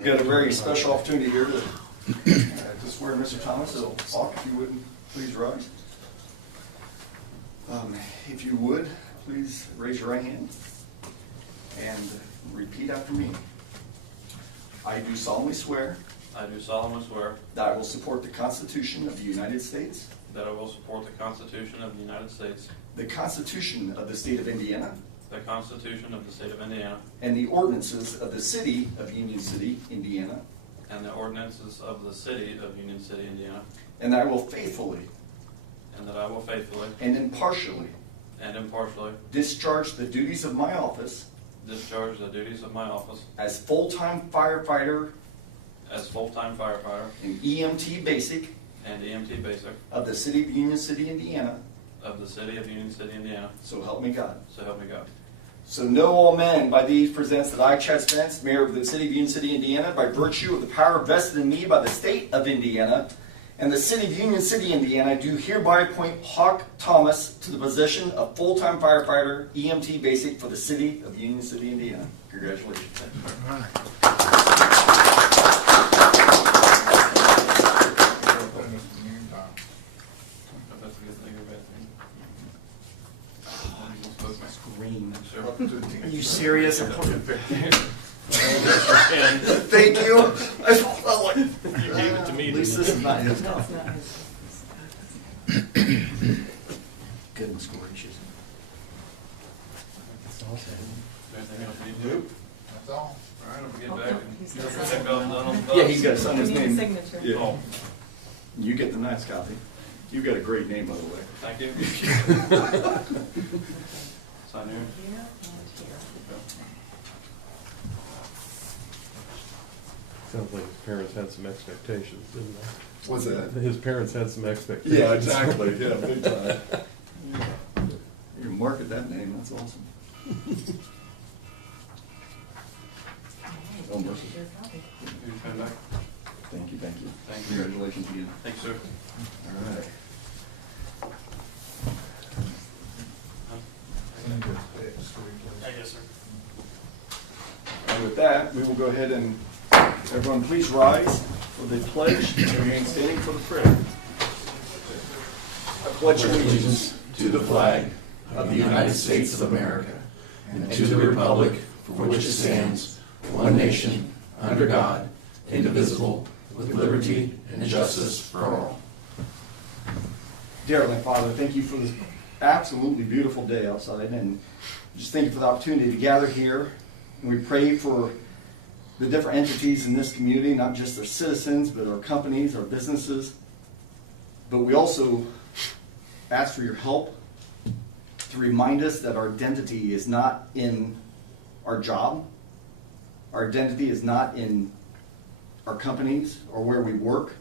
We've got a very special opportunity here to swear Mr. Thomas. So, Hawk, if you wouldn't please rise. If you would, please raise your right hand and repeat after me. I do solemnly swear I do solemnly swear that I will support the Constitution of the United States, that I will support the Constitution of the United States, the Constitution of the State of Indiana, the Constitution of the State of Indiana, and the ordinances of the City of Union City, Indiana, and the ordinances of the City of Union City, Indiana, and that I will faithfully and that I will faithfully and impartially and impartially discharge the duties of my office discharge the duties of my office as full-time firefighter as full-time firefighter and EMT basic and EMT basic of the City of Union City, Indiana. of the City of Union City, Indiana, So help me God. so help me God. So know all men by these presents that I, K.I.S.S, Mayor of the City of Union City, Indiana, by virtue of the power vested in me by the State of Indiana and the City of Union City, Indiana, do hereby appoint Hawk Thomas to the position of full-time firefighter, EMT basic for the City of Union City, Indiana. Congratulations. Green. Are you serious? Thank you. I felt like You gave it to me. at least this is not his copy. Goodness gracious. Anything else you need to do? That's all. All right, I'll get back and check off the on the Yeah, he's got to sign his We need a name. signature. Yeah. Oh, You get the nice copy. You've got a great name, by the way. thank you. Sign here. Here and here. Sounds like his parents had some expectations, didn't What's that? they? His parents had some expectations. Yeah, exactly. Yeah, big time. You can market that name. That's awesome. Oh, mercy. Your copy. Here's your pen back. Thank you, thank you. Thank you. Congratulations again. Thank you, sir. All right. Yes, sir. And with that, we will go ahead and, everyone please rise for the pledge and remain standing for the prayer. I pledge allegiance to the flag of the United States of America and to the republic for which it stands, one nation, under God, indivisible, with liberty and justice for all. Dear Heavenly Father, thank you for this absolutely beautiful day outside, and just thank you for the opportunity to gather here. And we pray for the different entities in this community, not just our citizens, but our companies, our businesses. But we also ask for your help to remind us that our identity is not in our job. Our identity is not in our companies or where we work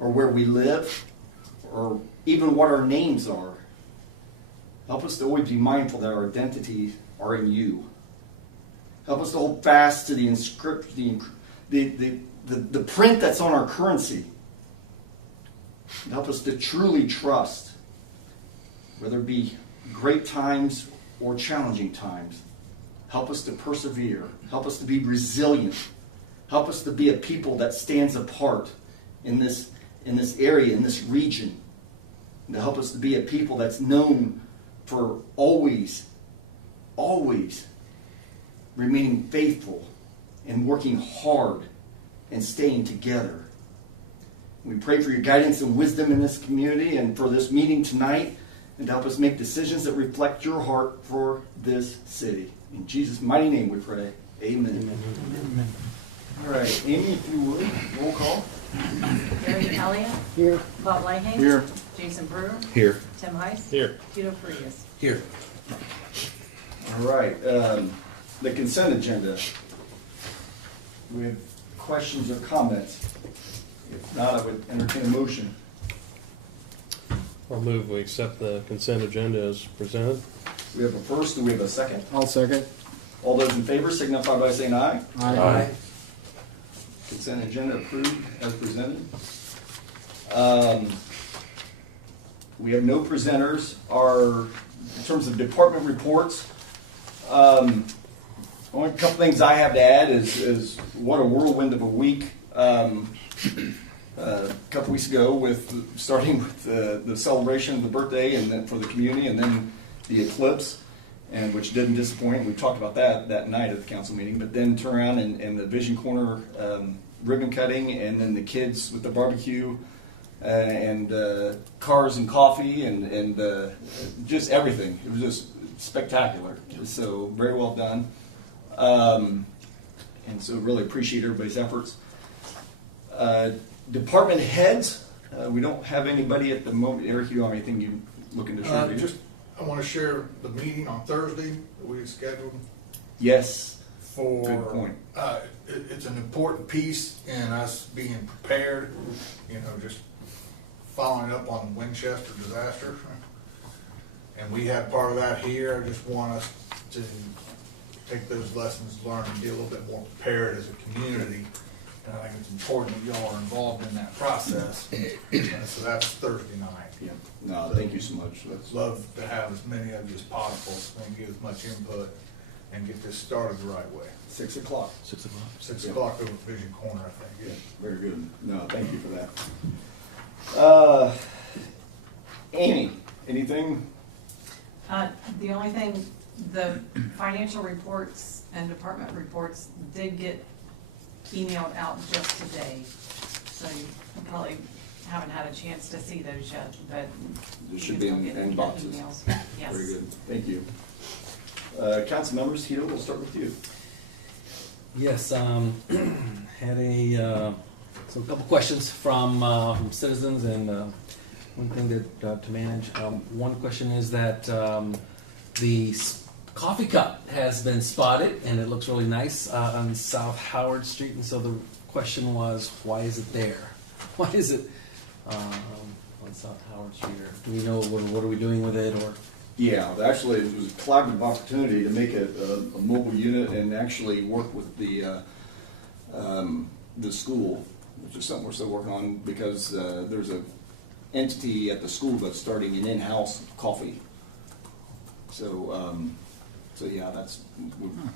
or where we live or even what our names are. Help us to always be mindful that our identities are in you. Help us to hold fast to the print that's on our currency. And help us to truly trust, whether it be great times or challenging times. Help us to persevere. Help us to be resilient. Help us to be a people that stands apart in this area, in this region. And to help us to be a people that's known for always remaining faithful and working hard and staying together. We pray for your guidance and wisdom in this community and for this meeting tonight, and to help us make decisions that reflect your heart for this city. In Jesus' mighty name we pray. Amen. Amen. All right, Amy, if you would, roll call. Gary Elliott. Here. Bob Leahy. Here. Jason Brewer. Here. Tim Heiss. Here. Tito Frias. Here. All right, the consent agenda. We have questions or comments? If not, I would entertain a motion. I'll move we accept the consent agenda as presented. We have a first, do we have a second? I'll second. All those in favor signify by saying aye. Aye. Consent agenda approved as presented. We have no presenters. In terms of department reports, Only couple things I have to add is what a whirlwind of a week. A couple weeks ago, starting with the celebration of the birthday, and then for the community, and then the eclipse, and which didn't disappoint. We talked about that night at the council meeting. But then turn around and the Vision Corner ribbon cutting, and then the kids with the barbecue, and cars and coffee, and just everything. It was just spectacular. So very well done. And so really appreciate everybody's efforts. Department heads, we don't have anybody at the moment. Eric, you have anything you looking to share? I want to share the meeting on Thursday that we scheduled Yes. for. Good point. It's an important piece in us being prepared, just following up on the Winchester disaster. And we had part of that here. I just want us to take those lessons learned and be a little bit more prepared as a community. And I think it's important that y'all are involved in that process. So that's Thursday night. Yeah. No, thank you so much. I'd love to have as many of you as possible and get as much input and get this started the right way. 6 o'clock. 6 o'clock. 6 o'clock over at Vision Corner, I think. Yeah, very good. No, thank you for that. Amy, anything? The only thing, the financial reports and department reports did get emailed out just today. So you probably haven't had a chance to see those yet, but It you should can be still in get the boxes. emails. Yes. Very good. Thank you. Council members, Tito, we'll start with you. Yes, had a couple questions from citizens, and one thing that to manage. One question is that the coffee cup has been spotted, and it looks really nice on South Howard Street. And so the question was, why is it there? Why is it on South Howard Street? Or do we know what are we doing with it? Or Yeah, actually, it was a collaborative opportunity to make a mobile unit and actually work with the school, which is something we're still working on, because there's a entity at the school that's starting an in-house coffee. So yeah,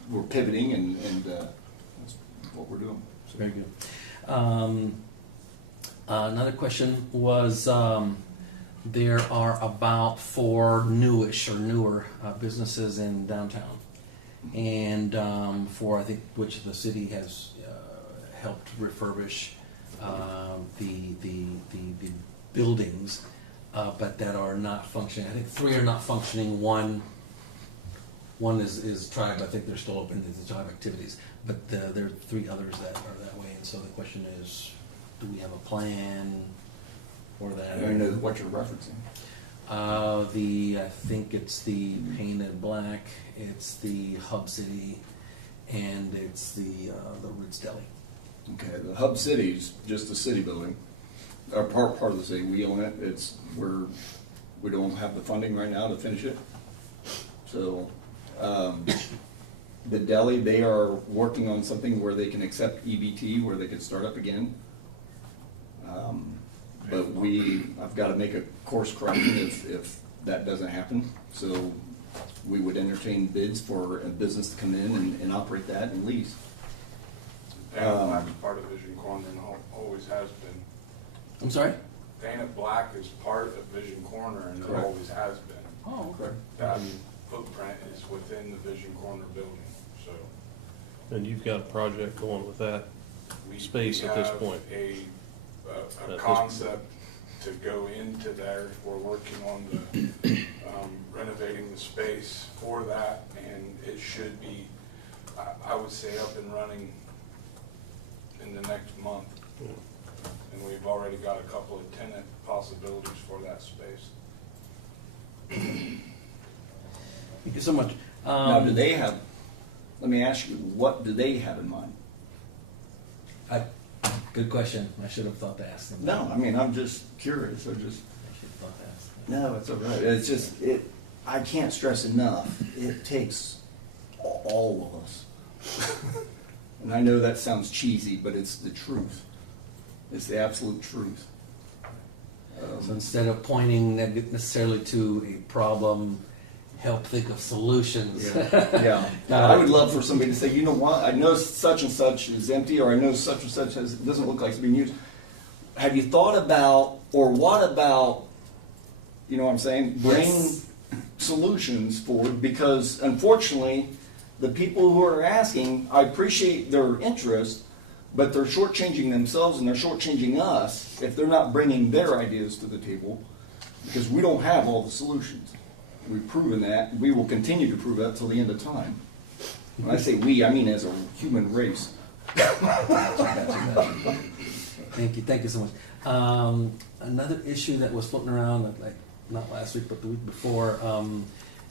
we're pivoting, and that's what we're doing. so very good. Another question was. There are about 4 newish or newer businesses in downtown, and for I think which the city has helped refurbish the buildings, but that are not functioning. I think 3 are not functioning. One is tribe. I think they're still open to tribe activities, but there are 3 others that are that way. And so the question is, do we have a plan? That. I know what you're referencing. I think it's the Painted Black, it's the Hub City, and it's the Roots Deli. Okay, the Hub City's just a city building, or part of the city. We own it. We don't have the funding right now to finish it. So, the deli, they are working on something where they can accept EBT, where they could start up again. But I've got to make a course correction if that doesn't happen. So we would entertain bids for a business to come in and operate that and lease. Dana Black is part of Vision Corner and always has been. I'm sorry? Dana Black is part of Vision Corner and it Correct. always has been. Oh, Correct. That footprint is within the Vision Corner building, so. And you've got a project going with that we space at this have point. A At this concept to go into there. We're working on the renovating the space for that, and it should be, I would say, up and running in the next month. And we've already got a couple of tenant possibilities for that space. Thank you so much. Now, let me ask you, what do they have in mind? Good question. I should have thought to ask them. No, I mean, I'm just curious. I should have thought to ask them. No, it's all right. It's just, I can't stress enough, it takes all of us. And I know that sounds cheesy, but it's the truth. It's the absolute truth. So instead of pointing necessarily to a problem, help think of solutions. Yeah, I would love for somebody to say, you know what, I know such and such is empty, or I know such and such doesn't look like it's being used. Have you thought about, or what about, you know what I'm saying, bring Yes. solutions forward? Because unfortunately, the people who are asking, I appreciate their interest, but they're shortchanging themselves and they're shortchanging us if they're not bringing their ideas to the table, because we don't have all the solutions. We've proven that. We will continue to prove that till the end of time. When I say we, I mean as a human race. Thank you so much. Another issue that was floating around, like not last week but the week before,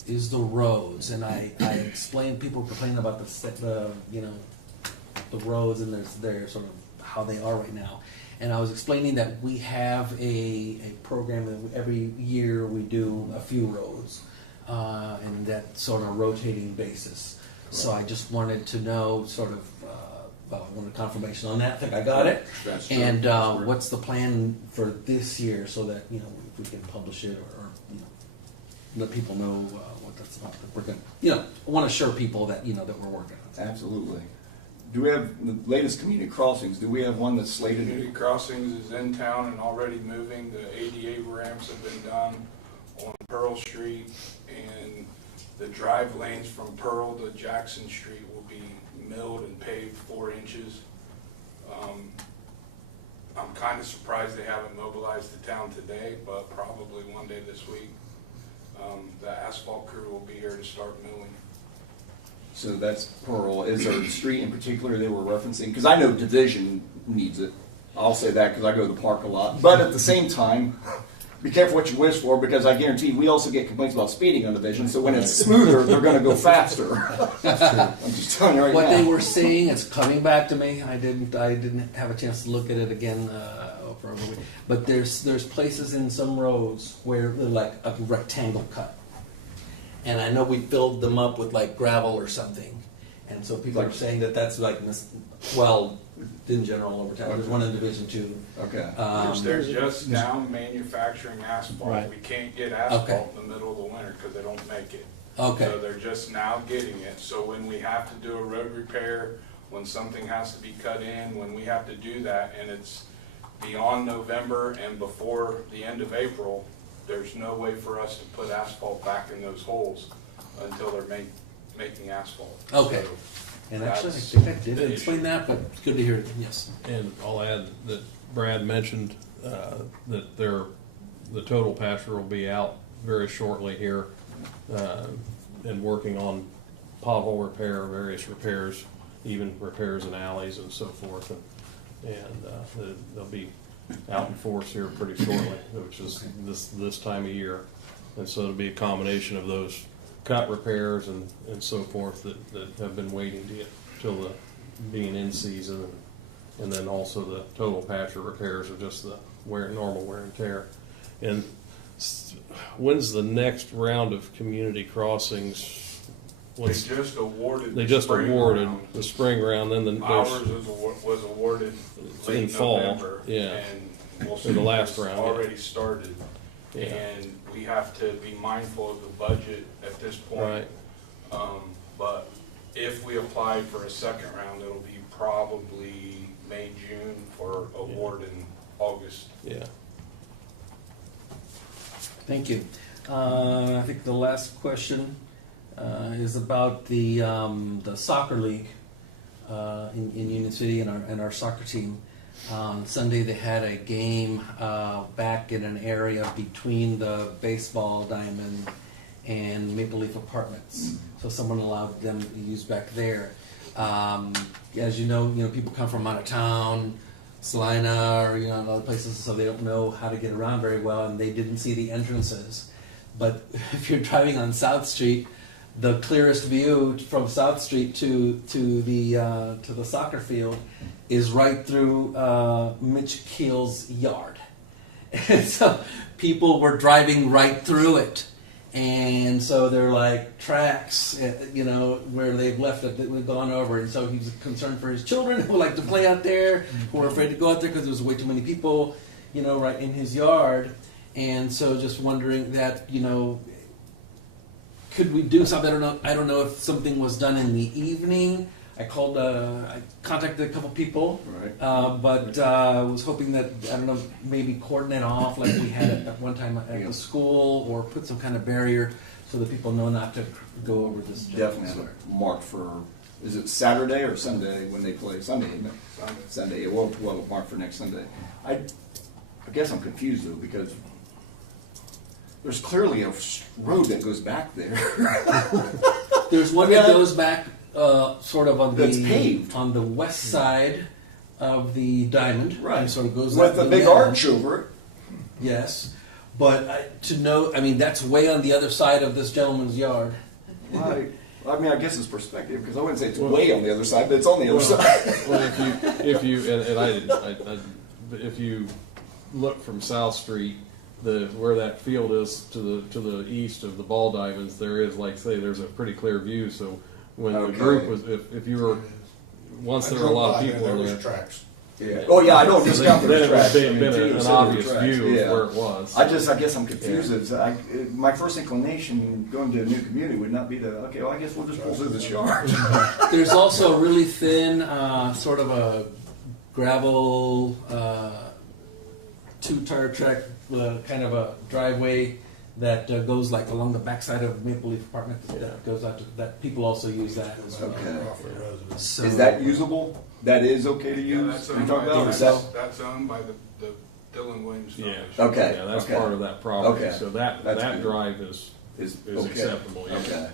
is the roads. And I explained, people complain about the roads and they're sort of how they are right now. And I was explaining that we have a program that every year we do a few roads, and that sort of rotating basis. So I just wanted to know sort of, I wanted confirmation on that. I think I got it. That's true. And That's true. what's the plan for this year so that, if we can publish it or let people know what that's about. We're going to, want to assure people that, that we're working on it. Absolutely. Do we have the latest community crossings? Do we have one that's slated? Community Crossings is in town and already moving. The ADA ramps have been done on Pearl Street, and the drive lanes from Pearl to Jackson Street will be milled and paved 4 inches. I'm kind of surprised they haven't mobilized the town today, but probably one day this week. The asphalt crew will be here to start milling. So that's Pearl. Is there a street in particular they were referencing? Because I know Division needs it. I'll say that because I go to the park a lot. But at the same time, be careful what you wish for, because I guarantee we also get complaints about speeding on Division. So when it's smoother, they're going to go faster. I'm just telling you right What now. they were saying, it's coming back to me. I didn't have a chance to look at it again for a week. But there's places in some roads where they're like a rectangle cut, and I know we filled them up with like gravel or something, and so people are saying that that's like in general over town. There's one in Division 2. Okay. They're just now manufacturing asphalt. Right. We can't get asphalt Okay. in the middle of the winter because they don't make it. Okay. So they're just now getting it. So when we have to do a road repair, when something has to be cut in, when we have to do that, and it's beyond November and before the end of April, there's no way for us to put asphalt back in those holes until they're making asphalt. Okay. So And actually, I that's think I did the explain issue. that, but it's good to hear it. Yes. And I'll add that Brad mentioned that the total patcher will be out very shortly here and working on pothole repair, various repairs, even repairs in alleys and so forth. And they'll be out in force here pretty shortly, which is this time of year. And so it'll be a combination of those cut repairs and so forth that have been waiting to get till the being in season, and then also the total patcher repairs of just the normal wear and tear. And when's the next round of community crossings? They just awarded. They the just spring awarded round. the spring round, then Ours there's was awarded in late fall, November. yeah. And we'll So see, the last it's round, yeah. already started. Yeah. And we have to be mindful of the budget at this point. Right. But if we apply for a second round, it'll be probably May, June for award in August. Yeah. Thank you. I think the last question is about the soccer league in Union City and our soccer team. On Sunday they had a game back in an area between the baseball diamond and Maple Leaf Apartments. So someone allowed them to use back there. As you know, people come from out of town, Salina or other places, so they don't know how to get around very well, and they didn't see the entrances. But if you're driving on South Street, the clearest view from South Street to the soccer field is right through Mitch Keel's yard. And so people were driving right through it. And so they're like tracks, where they've left it, that we've gone over. And so he's concerned for his children who like to play out there, who are afraid to go out there because there's way too many people, right in his yard. And so just wondering that, could we do something? I don't know if something was done in the evening. I contacted a couple people, Right. but was hoping that, I don't know, maybe cordon it off like we had at one time at the school, or put some kind of barrier so that people know not to go over this. Definitely have it marked for, is it Saturday or Sunday when they play? Sunday, isn't it? Sunday. We'll have it marked for next Sunday. I guess I'm confused though, because there's clearly a road that goes back there. There's one that goes back sort of on That's paved. on the west side of the diamond. Right. And sort of goes With up a the big middle. arch over it. Yes. But to know, I mean, that's way on the other side of this gentleman's yard. Right. I mean, I guess it's perspective, because I wouldn't say it's way on the other side, but it's on the other side. Well, if you look from South Street, where that field is to the east of the ball diamonds, there is, like say, there's a pretty clear view. So when the group was, if you were, once there were a lot of people in there, tracks. Yeah. Oh yeah, I don't discount the then it would tracks. have I mean, been too, an so obvious the tracks, view yeah. of where it was. I guess I'm confused. My first inclination going to a new community would not be to, okay, well, I guess we'll just pull through this yard. There's also a really thin, sort of a gravel, two-tire track, kind of a driveway that goes like along the backside of Maple Leaf Apartment. That goes out to that. People also use that as well. Okay. So, Is that usable? That is okay to Yeah, use? that's Are owned you talking by, about? Or is that- that's owned by the Dylan Williams Yeah. Foundation. Okay. Yeah, that's okay. part of that property. Okay. So that That's that good. drive is okay. acceptable. Yeah. Okay.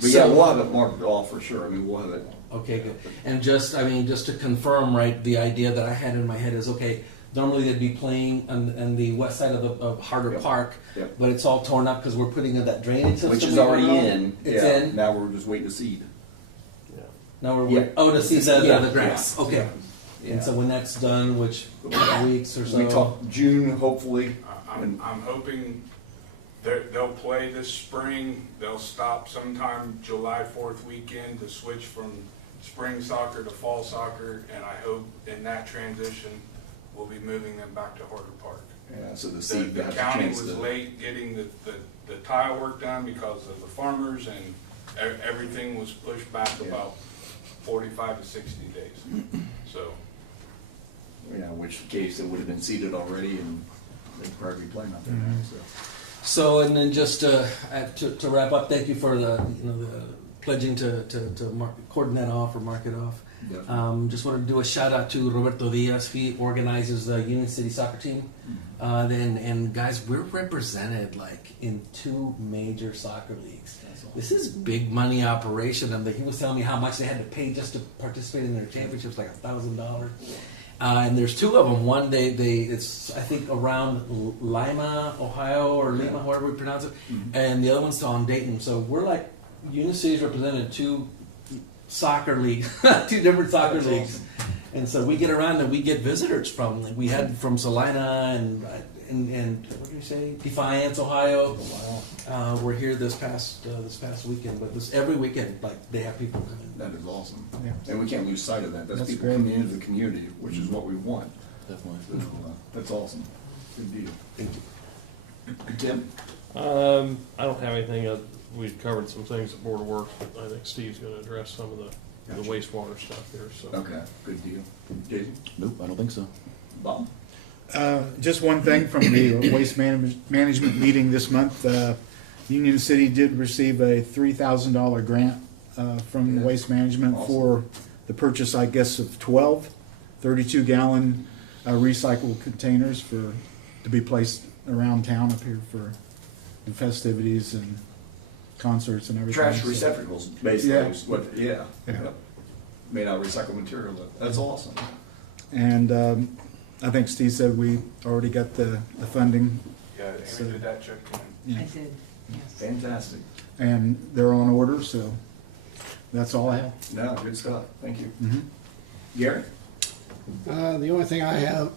But So- yeah, we'll have it marked off for sure. I mean, we'll have it. okay, good. And just to confirm, right, the idea that I had in my head is, okay, normally they'd be playing on the west side of Harder Yep. Park, Yep. but it's all torn up because we're putting in that drainage system. Which is we already put on. in. It's yeah. in. Now we're just waiting to seed. Now we're Yeah. to see Yeah. the grass. Yeah. Okay. Yeah. And so when that's done, which weeks or so. We talk June, hopefully. I'm hoping they'll play this spring. They'll stop sometime July 4th weekend to switch from spring soccer to fall soccer, and I hope in that transition we'll be moving them back to Harder Park. Yeah, so the The seed has a county chance was to. late getting the tile work done because of the farmers, and everything was pushed back Yeah. about 45 to 60 days. So, Yeah, which case it would have been seeded already, and they'd probably be playing out there now. So. So, and then just to wrap up, thank you for the pledging to cordon that off or mark it off. Definitely. Just wanted to do a shout out to Roberto Diaz. He organizes the Union City soccer team. And guys, we're represented like in 2 major soccer leagues. This is big money operation. And he was telling me how much they had to pay just to participate in their championships, like $1,000. And there's 2 of them. One it's I think around Lima, Ohio, or Lima, however we pronounce it, and the other one's on Dayton. So we're like Union City's represented 2 soccer leagues, 2 different soccer leagues, and so we get around and we get visitors from. Like we had from Salina and what did you say, Defiance, Ohio. We're here this past weekend, but every weekend like they have people coming. That is awesome. Yeah. And we can't lose sight of that. That's That's people great. coming into the community, which is what we want. Definitely. So, that's awesome. Good deal. Thank you. Tim? I don't have anything. We've covered some things at Board of Works, but I think Steve's going to address some of the Gotcha. wastewater stuff here. So. Okay, good deal. Jason? Nope, I don't think so. Bob? Just one thing from the waste management meeting this month. Union City did receive a $3,000 grant from Yeah. Waste Management Awesome. for the purchase, I guess, of 12 32-gallon recycled containers to be placed around town up here for the festivities and concerts and everything. Trash So- receptacles, basically. Yeah. Is what, yeah. Yeah. Yep. Made out of recycled material. That's awesome. And I think Steve said we already got the funding, yeah, Amy did that check in. yeah, I did, yes. Fantastic. and they're on order, so that's all I have. No, good stuff. Thank you. Mhm. Gary? The only thing I have,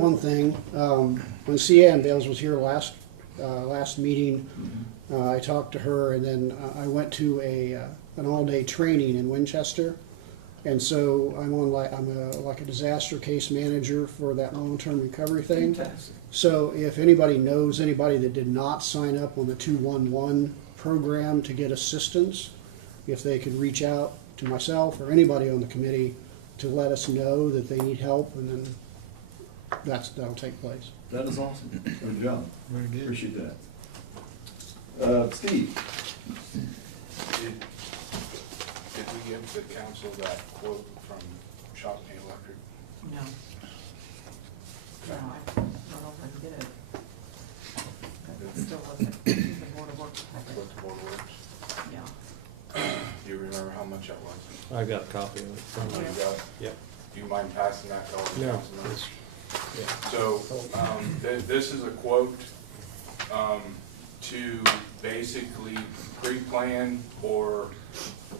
one thing, when Cian Bales was here last meeting, I talked to her, and then I went to an all-day training in Winchester, and so I'm like a disaster case manager for that long-term recovery thing. Fantastic. So if anybody knows anybody that did not sign up on the 211 program to get assistance, if they could reach out to myself or anybody on the committee to let us know that they need help, and then that'll take place. That is awesome. Good job. Very good. Appreciate that. Steve? Did we give the council that quote from Shopney Electric? No. No, I don't know if I can get it. But it still wasn't the Board of Works packet. What the board works? Yeah. Do you remember how much that was? I got a copy of it. Oh, you got it? Yep. Do you mind passing that to all the No, council members? it's- So, this is a quote, to basically pre-plan or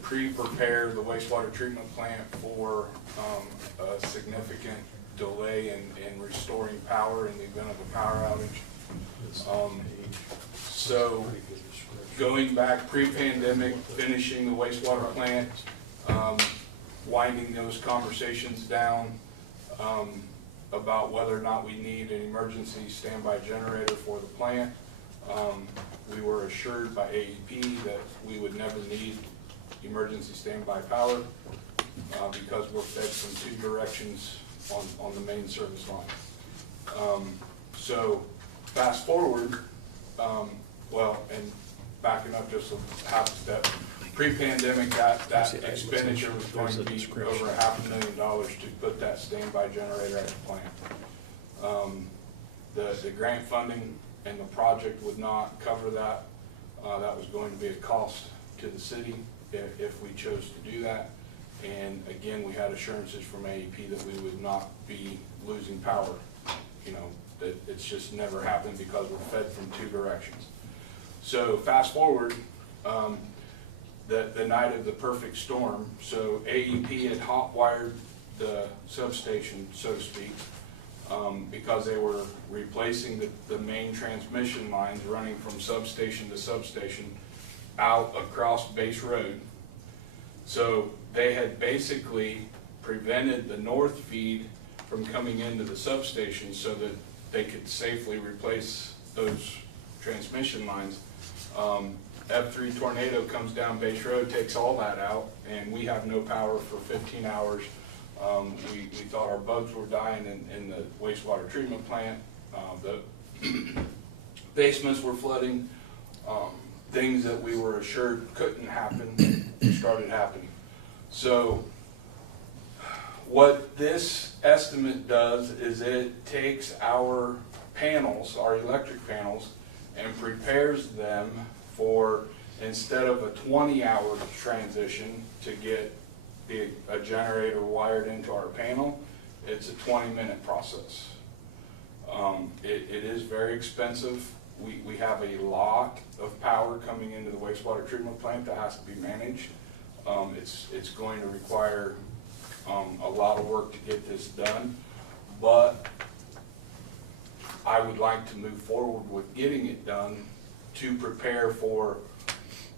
pre-prepare the wastewater treatment plant for, a significant delay in restoring power in the event of a power outage. So, going back pre-pandemic, finishing the wastewater plant, winding those conversations down, about whether or not we need an emergency standby generator for the plant. We were assured by AEP that we would never need emergency standby power because we're fed from two directions on the main service line. So fast forward, and backing up just a half a step, pre-pandemic, that expenditure was going to be over $500,000 to put that standby generator at the plant. The grant funding and the project would not cover that. That was going to be a cost to the city if we chose to do that. And again, we had assurances from AEP that we would not be losing power. You know, that it's just never happened because we're fed from two directions. So fast forward, the night of the perfect storm, so AEP had hot wired the substation, so to speak, because they were replacing the main transmission lines running from substation to substation out across Base Road. So they had basically prevented the north feed from coming into the substation so that they could safely replace those transmission lines. F3 tornado comes down Base Road, takes all that out, and we have no power for 15 hours. We thought our bugs were dying in the wastewater treatment plant. The basements were flooding. Things that we were assured couldn't happen started happening. So what this estimate does is it takes our panels, our electric panels, and prepares them for, instead of a 20-hour transition to get a generator wired into our panel, it's a 20-minute process. It is very expensive. We have a lot of power coming into the wastewater treatment plant that has to be managed. It's going to require a lot of work to get this done, but I would like to move forward with getting it done to prepare for,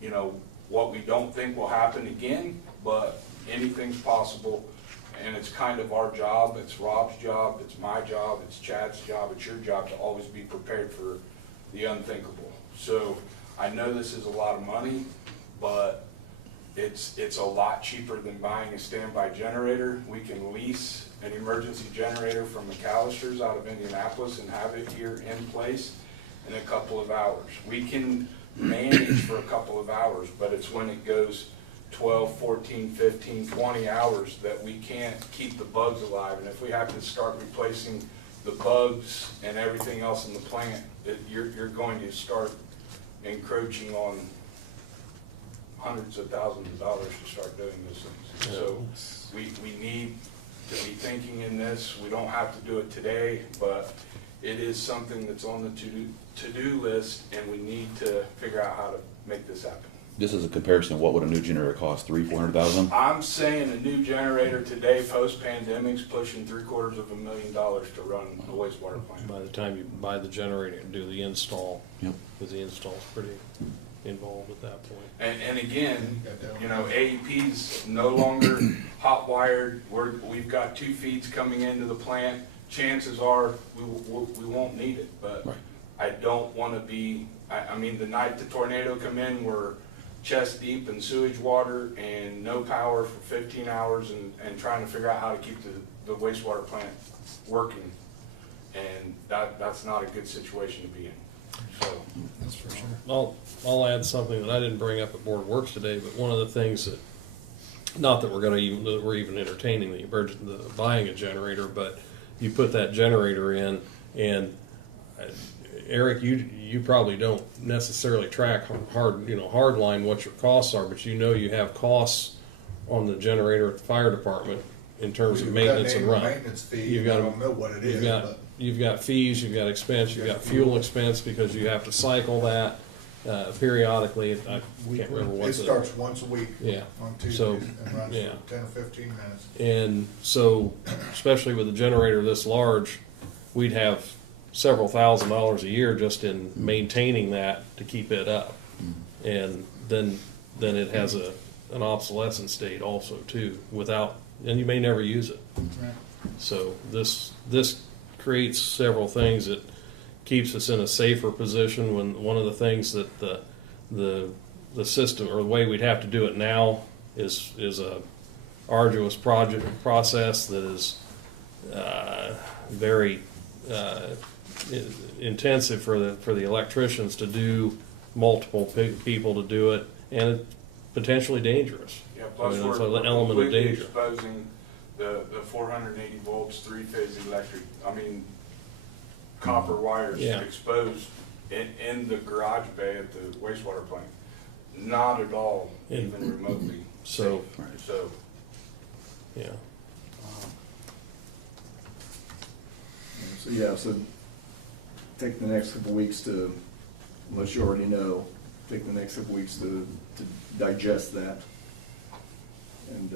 you know, what we don't think will happen again, but anything's possible, and it's kind of our job, it's Rob's job, it's my job, it's Chad's job, it's your job to always be prepared for the unthinkable. So I know this is a lot of money, but it's a lot cheaper than buying a standby generator. We can lease an emergency generator from the K.I.S.S out of Indianapolis and have it here in place in a couple of hours. We can manage for a couple of hours, but it's when it goes 12, 14, 15, 20 hours that we can't keep the bugs alive. And if we have to start replacing the bugs and everything else in the plant, you're going to start encroaching on hundreds of thousands of dollars to start doing those things. So we need to be thinking in this. We don't have to do it today, but it is something that's on the to-do list, and we need to figure out how to make this happen. Just as a comparison, what would a new generator cost? $300,000-400,000? I'm saying a new generator today, post-pandemic's pushing $750,000 to run a wastewater plant. By the time you buy the generator and do the install, Yep. because the install's pretty involved at that point. And again, you know, AEP's no longer hot wired. We've got 2 feeds coming into the plant. Chances are we won't need it, but Right. I don't wanna be, I mean, the night the tornado come in, we're chest deep in sewage water and no power for 15 hours and trying to figure out how to keep the wastewater plant working. And that's not a good situation to be in, so. That's for sure. I'll add something that I didn't bring up at Board of Works today, but one of the things that, not that we're even entertaining the buying a generator, but you put that generator in, and Eric, you probably don't necessarily track hard line what your costs are, but you have costs on the generator at the fire department in terms of maintenance and run. Maintenance fee, You've I got don't know what it is, but. You've got fees, you've got expense, you've got fuel expense because you have to cycle that periodically. I can't remember It what's starts once a week Yeah. on Tuesdays So, and runs yeah. for 10 or 15 minutes. And so, especially with a generator this large, we'd have several $1,000s a year just in maintaining that to keep it up. And then it has an obsolescence date also too, and you may never use it. Right. So this creates several things that keeps us in a safer position. When one of the things that the system or the way we'd have to do it now is a arduous process that is very intensive for the electricians to do, multiple people to do it, and it's potentially dangerous. Yeah, plus it's we're an element of completely danger. exposing the 480 volts, three-phase electric, copper wires Yeah. exposed in the garage bay at the wastewater plant. Not at all, even remotely. So, safe. So, yeah. So take the next couple weeks to, unless you already know, take the next couple weeks to digest that. And,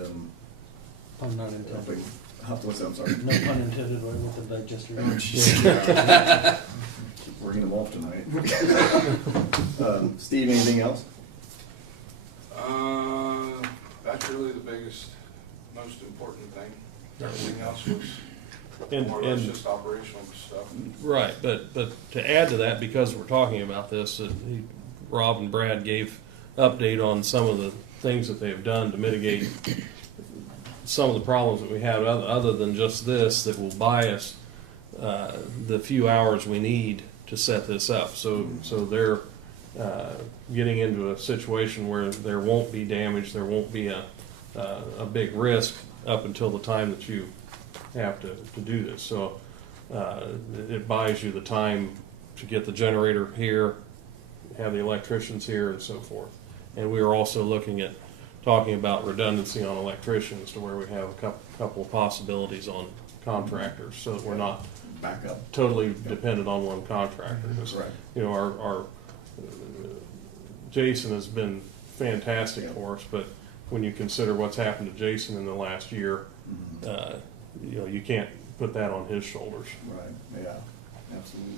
Pun not intended. what's that, I'm sorry. No pun intended with the digester. Keep working them off tonight. Steve, anything else? that's really the biggest, most important thing. Everything else was more or less just operational stuff. Right, but to add to that, because we're talking about this, Rob and Brad gave update on some of the things that they've done to mitigate some of the problems that we have, other than just this, that will buy us the few hours we need to set this up. So they're getting into a situation where there won't be damage, there won't be a big risk up until the time that you have to do this. So it buys you the time to get the generator here, have the electricians here, and so forth. And we are also looking at talking about redundancy on electricians, to where we have a couple of possibilities on contractors, so that we're not Backup. totally dependent on one contractor. 'Cause, Right. you know, our Jason has been fantastic for us, but when you consider what's happened to Jason in the last year, you know, you can't put that on his shoulders. Right, yeah, absolutely.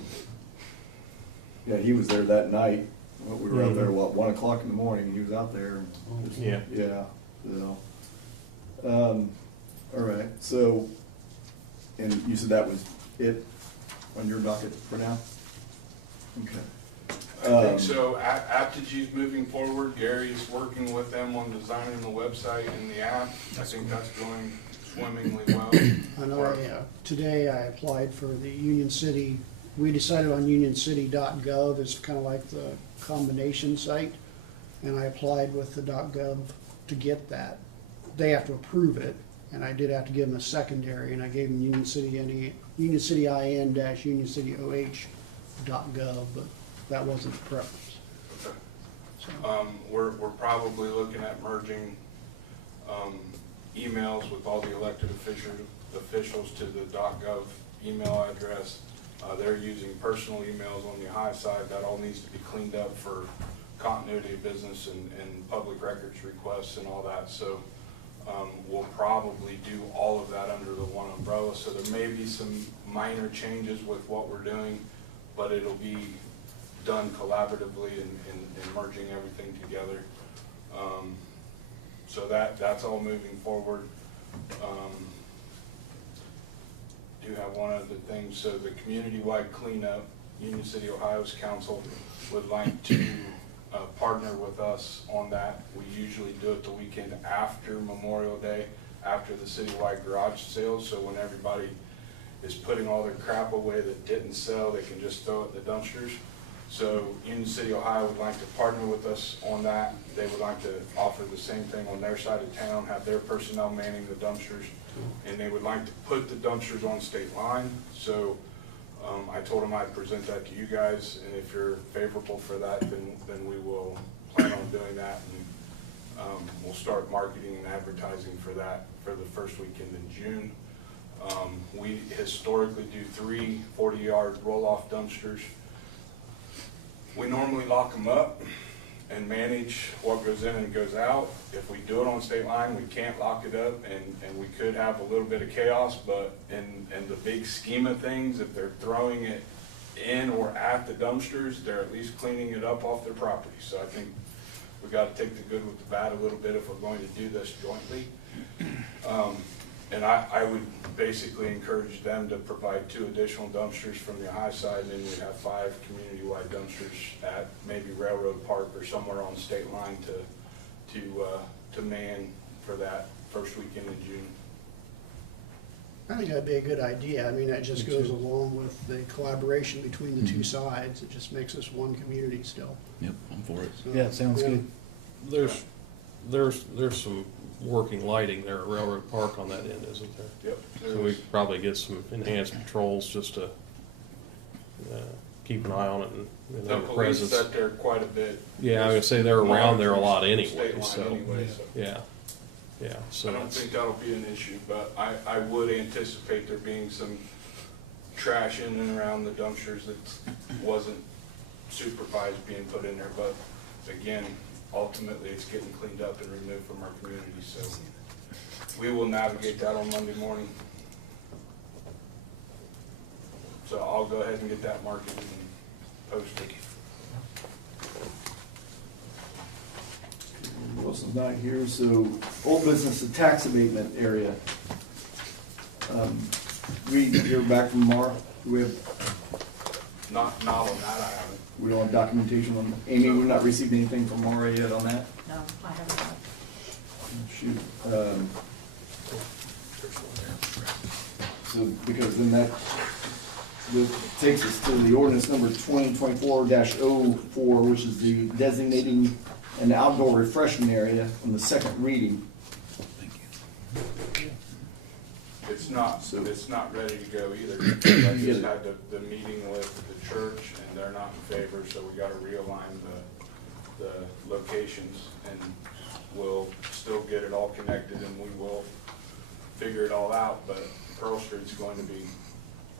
Yeah, he was there that night. We were out there, 1 o'clock in the morning, he was out there. Just- Yeah. Yeah, so. All right, so, and you said that was it on your docket for now? Okay. I think so. Aptigy's moving forward. Gary's working with them on designing the website and the app. I think that's going swimmingly well. I know, today I applied for the Union City, we decided on unioncity.gov as kind of like the combination site, and I applied with the .gov to get that. They have to approve it, and I did have to give them a secondary, and I gave them unioncityin-unioncityoh.gov, but that wasn't the preference. So, We're probably looking at merging emails with all the elected officials to the .gov email address. They're using personal emails on the high side. That all needs to be cleaned up for continuity of business and public records requests and all that. So we'll probably do all of that under the one umbrella. So there may be some minor changes with what we're doing, but it'll be done collaboratively and merging everything together. So that's all moving forward. Do have one other thing. So the community-wide cleanup Union City, Ohio's council would like to partner with us on that. We usually do it the weekend after Memorial Day, after the citywide garage sales, so when everybody is putting all their crap away that didn't sell, they can just throw it in the dumpsters. So Union City, Ohio would like to partner with us on that. They would like to offer the same thing on their side of town, have their personnel manning the dumpsters, and they would like to put the dumpsters on state line. So I told them I'd present that to you guys, and if you're favorable for that, then we will plan on doing that, and we'll start marketing and advertising for that for the first weekend in June. We historically do 3 40-yard roll-off dumpsters. We normally lock them up and manage what goes in and goes out. If we do it on state line, we can't lock it up, and we could have a little bit of chaos, but in the big scheme of things, if they're throwing it in or at the dumpsters, they're at least cleaning it up off their property. So I think we got to take the good with the bad a little bit if we're going to do this jointly. And I would basically encourage them to provide 2 additional dumpsters from the high side, and then we'd have 5 community-wide dumpsters at maybe Railroad Park or somewhere on state line to man for that first weekend in June. I think that'd be a good idea. I mean, that just goes along with the collaboration between the two sides. It just makes us one community still. Yep, I'm for it. So, Yeah, it sounds yeah. good. There's some working lighting there at Railroad Park on that end, isn't there? Yep. So we could probably get some enhanced patrols just to keep an eye on it and The have a police presence. set there quite a bit. Yeah, I was gonna say they're around there a lot anyway, State line so, anyway, so. yeah, so I don't that's, think that'll be an issue, but I would anticipate there being some trash in and around the dumpsters that wasn't supervised being put in there, but again, ultimately it's getting cleaned up and removed from our community, so we will navigate that on Monday morning. So I'll go ahead and get that marketed and posted. Wilson's not here, so old business, the tax abatement area. We hear back from Mara. We Not on that, I haven't. don't have documentation on, Amy, we've not received anything from Mara yet on that? No, I haven't. Shoot. So, because then that takes us to the ordinance number 2024-04, which is the designating an outdoor refreshment area on the second reading. It's not ready to go either. I just had the meeting with the church, and they're not in favor, so we gotta realign the locations, and we'll still get it all connected, and we will figure it all out, but Pearl Street's going to be,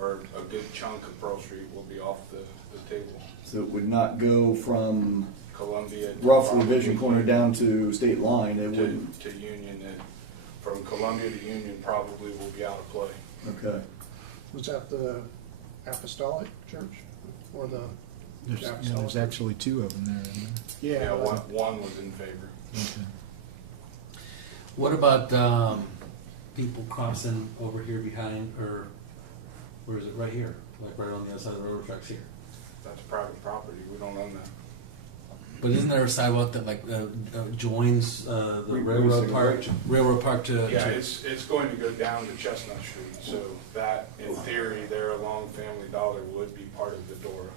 or a good chunk of Pearl Street will be off the table. So it would not go from Columbia. roughly Vision Corner down to State Line, it wouldn't. To Union, and from Columbia to Union probably will be out of play. Okay. Was that the Apostolic Church or the? There's actually 2 of them there, isn't there? Yeah. One was in favor. Okay. What about people crossing over here behind, or where is it, right here, like right on the other side of the railroad tracks here? That's private property, we don't own that. But isn't there a sidewalk that like joins the Railroad railroad park to? Yeah, it's going to go down to Chestnut Street, so that, in theory, there along Family Dollar would be part of the Dora,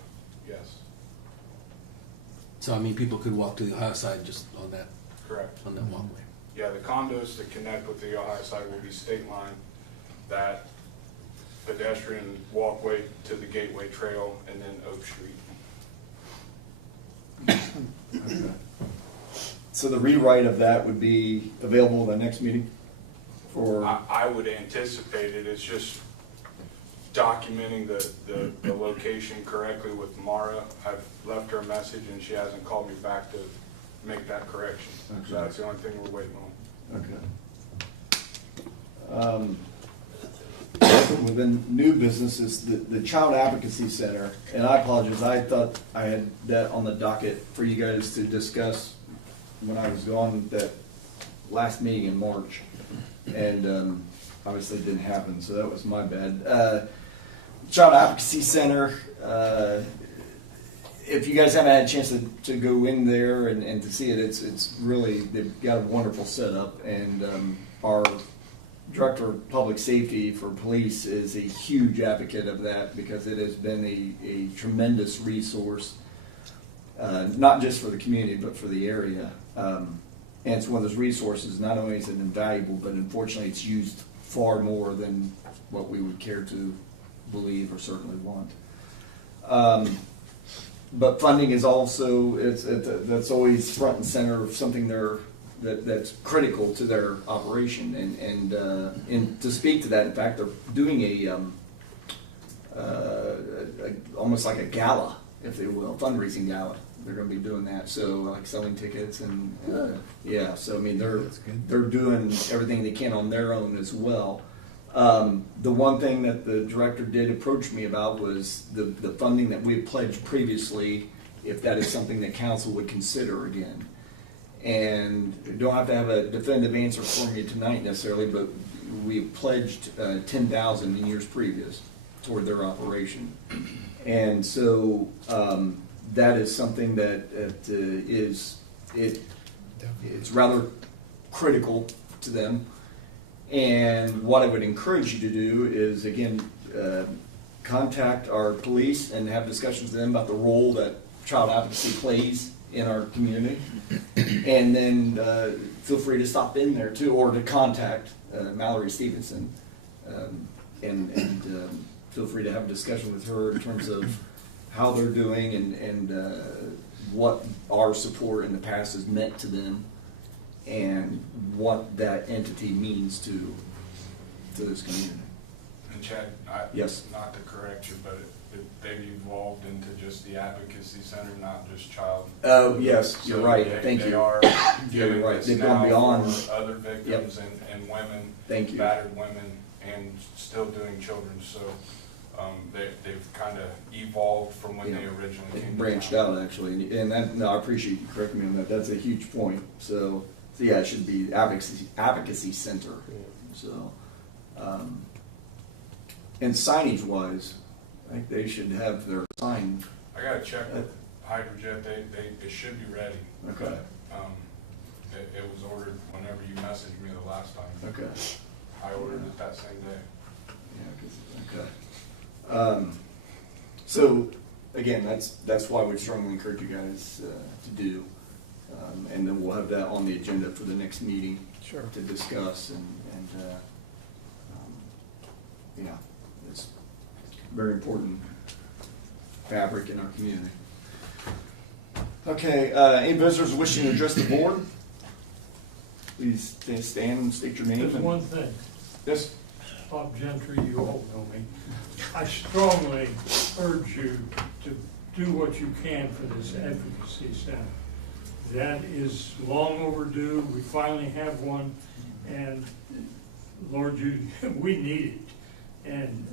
yes, So I mean, people could walk to the Ohio side just on that correct. walkway. Yeah, the condos that connect with the Ohio side will be State Line, that pedestrian walkway to the Gateway Trail, and then Oak Street. Okay. So the rewrite of that would be available at the next meeting for, I would anticipate it, it's just documenting the location correctly with Mara. I've left her a message and she hasn't called me back to make that correction. So that's the only thing we're waiting on. okay. Within new businesses, the Child Advocacy Center, and I apologize, I thought I had that on the docket for you guys to discuss when I was gone that last meeting in March, and obviously it didn't happen, so that was my bad. Child Advocacy Center, if you guys haven't had a chance to go in there and to see it, it's really, they've got a wonderful setup, and our Director of Public Safety for police is a huge advocate of that, because it has been a tremendous resource, not just for the community, but for the area. And it's one of those resources, not only is it invaluable, but unfortunately it's used far more than what we would care to believe or certainly want. But funding is also, that's always front and center of something that's critical to their operation. And to speak to that, in fact, they're doing almost like a gala, if they will, fundraising gala. They're going to be doing that, so like selling tickets and yeah. So I mean, they're doing everything they can on their own as well. The one thing that the director did approach me about was the funding that we had pledged previously, if that is something that council would consider again. And you don't have to have a definitive answer for me tonight necessarily, but we pledged $10,000 in years previous toward their operation. And so that is something that it's rather critical to them. And what I would encourage you to do is, again, contact our police and have discussions with them about the role that child advocacy plays in our community. And then feel free to stop in there too, or to contact Mallory Stevenson, and feel free to have a discussion with her in terms of how they're doing and what our support in the past has meant to them, and what that entity means to this community. And Chad, Yes. Not to correct you, but they've evolved into just the advocacy center, not just child. Oh, yes, you're So right. Thank They you. are You're doing right. this They've now gone beyond. for other victims and women, Thank you. battered women, and still doing children. So they've kind of evolved from when they originally It came. branched to town. out actually, and that, no, I appreciate you correcting me on that. That's a huge point. So yeah, it should be advocacy center. So, and signage wise, I think they should have their sign. I got to check with Hydrojet. They should be ready. Okay. It was ordered whenever you messaged me the last time. Okay. I ordered it that same day. Yeah. Okay. So again, that's why we strongly encourage you guys to do, and then we'll have that on the agenda for the next meeting. Sure. To discuss and yeah, it's very important fabric in our community. Okay, any visitors wishing to address the board? Please stand and state your name. There's one thing, Yes. Bob Gentry, you all know me. I strongly urge you to do what you can for this advocacy center. That is long overdue. We finally have one, and Lord, we need it. And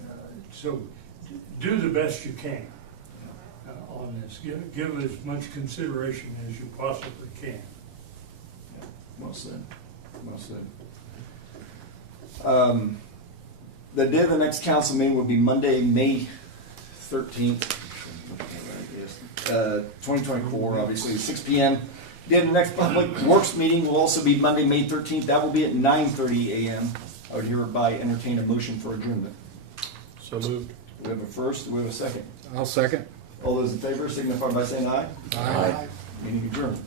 so do the best you can on this. Give as much consideration as you possibly can. Well said. Well said. The day of the next council meeting will be Monday, May 13th, 2024, obviously, 6 p.m. Then the next public works meeting will also be Monday, May 13th. That will be at 9:30 a.m. I would hereby entertain a motion for adjournment. So moved. Do we have a first? Do we have a second? I'll second. All those in favor signify by saying aye. Aye. Meeting adjourned.